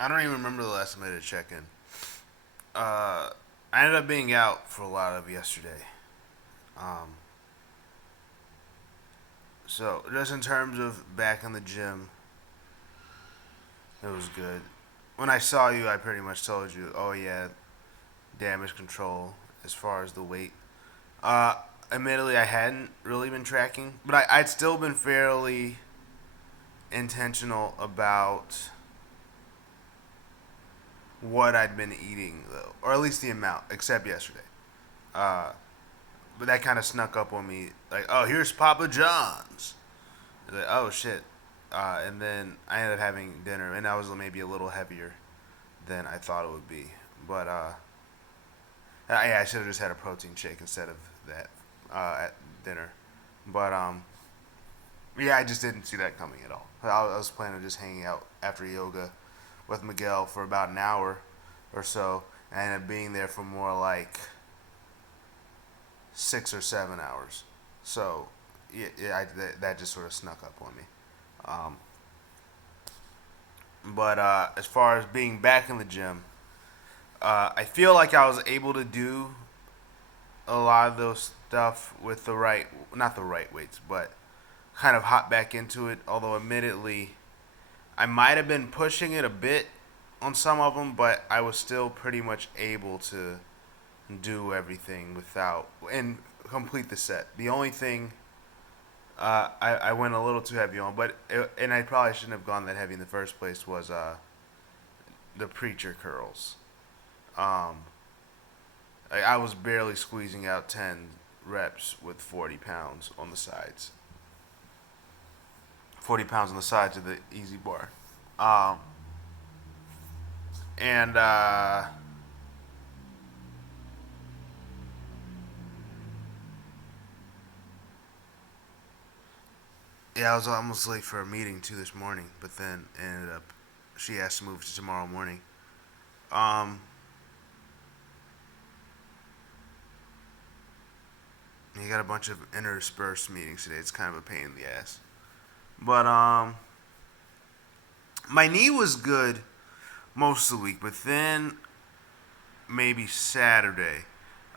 I don't even remember the last time I did a check in. Uh, I ended up being out for a lot of yesterday. Um, so, just in terms of back in the gym, it was good. When I saw you, I pretty much told you, oh yeah, damage control as far as the weight. Uh, Admittedly, I hadn't really been tracking, but I'd still been fairly intentional about what I'd been eating, though, or at least the amount, except yesterday. Uh, but that kind of snuck up on me, like, oh, here's Papa John's. Like, oh shit. And then I ended up having dinner, and that was maybe a little heavier than I thought it would be. But I should have just had a protein shake instead of that at dinner. But yeah, I just didn't see that coming at all. I was planning on just hanging out after yoga with Miguel for about an hour or so. I ended up being there for more like 6 or 7 hours. So that just sort of snuck up on me. Um, but as far as being back in the gym, I feel like I was able to do a lot of those stuff with the right, not the right weights, but kind of hop back into it. Although, admittedly, I might have been pushing it a bit on some of them, but I was still pretty much able to do everything without and complete the set. The only thing I went a little too heavy on, and I probably shouldn't have gone that heavy in the first place, was the preacher curls. Um, I was barely squeezing out 10 reps with 40 pounds on the sides. 40 pounds on the sides of the easy bar. Um, and yeah, I was almost late for a meeting too this morning, but then ended up, she asked to move to tomorrow morning. Um, you got a bunch of interspersed meetings today. It's kind of a pain in the ass. But my knee was good most of the week, but then maybe Saturday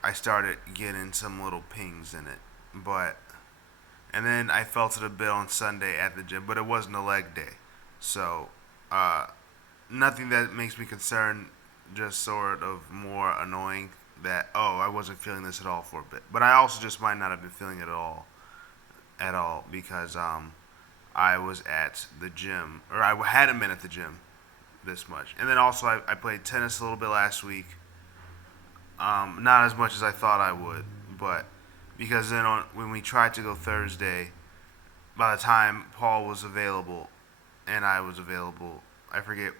I started getting some little pings in it. But and then I felt it a bit on Sunday at the gym, but it wasn't a leg day, so uh, nothing that makes me concerned. Just sort of more annoying that I wasn't feeling this at all for a bit, but I also just might not have been feeling it at all because I was at the gym, or I hadn't been at the gym this much. And then also, I played tennis a little bit last week. Not as much as I thought I would, but because then when we tried to go Thursday, by the time Paul was available and I was available, I forget.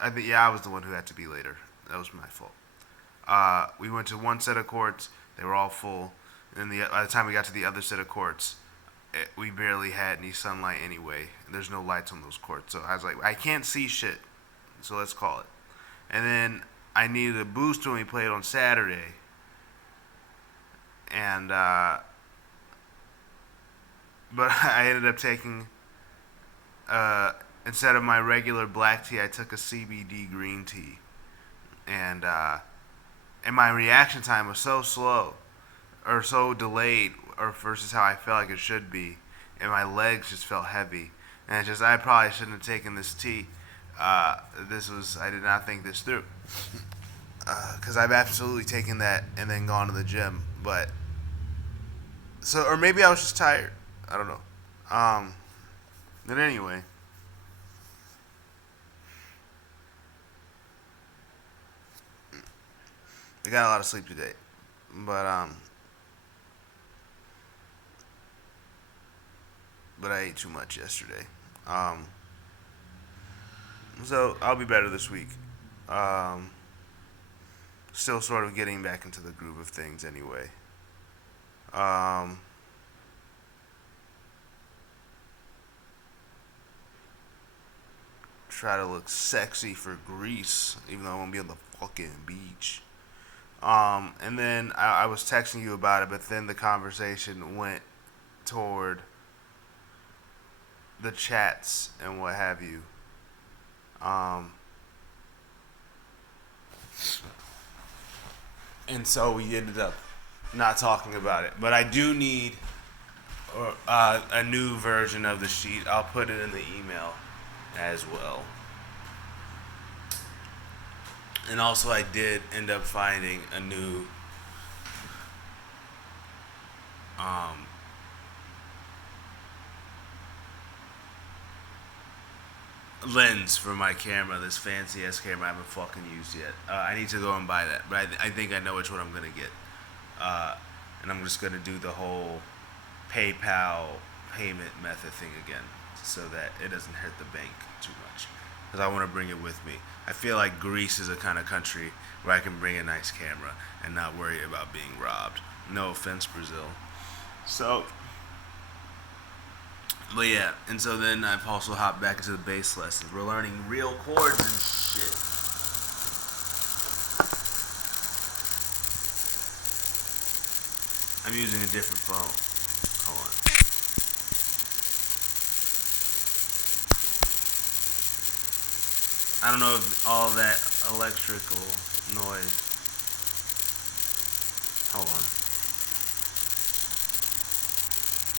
I think I was the one who had to be later. That was my fault. We went to one set of courts; they were all full. And then by the time we got to the other set of courts, we barely had any sunlight anyway. There's no lights on those courts, so I was like, I can't see shit. So let's call it. And then I needed a boost when we played on Saturday, and but I ended up taking uh, instead of my regular black tea, I took a CBD green tea, and my reaction time was so slow or so delayed, or versus how I felt like it should be, and my legs just felt heavy, and it's just I probably shouldn't have taken this tea. I did not think this through because I've absolutely taken that and then gone to the gym, but or maybe I was just tired. I don't know. Um, but anyway, I got a lot of sleep today, but I ate too much yesterday. Um, so I'll be better this week. Um, Still sort of getting back into the groove of things anyway. Um, Try to look sexy for Greece, even though I won't be on the fucking beach. And then I was texting you about it, but then the conversation went toward the chats and what have you. Um, And so we ended up not talking about it. But I do need a new version of the sheet. I'll put it in the email as well. And also, I did end up finding a new um, lens for my camera. This fancy ass camera I haven't fucking used yet. I need to go and buy that, but I think I know which one I'm gonna get. And I'm just gonna do the whole PayPal payment method thing again, so that it doesn't hurt the bank too much. Because I want to bring it with me. I feel like Greece is a kind of country where I can bring a nice camera and not worry about being robbed. No offense, Brazil. So, but yeah, and so then I've also hopped back into the bass lessons. We're learning real chords and shit. I'm using a different phone. Hold on. I don't know if all that electrical noise. Hold on.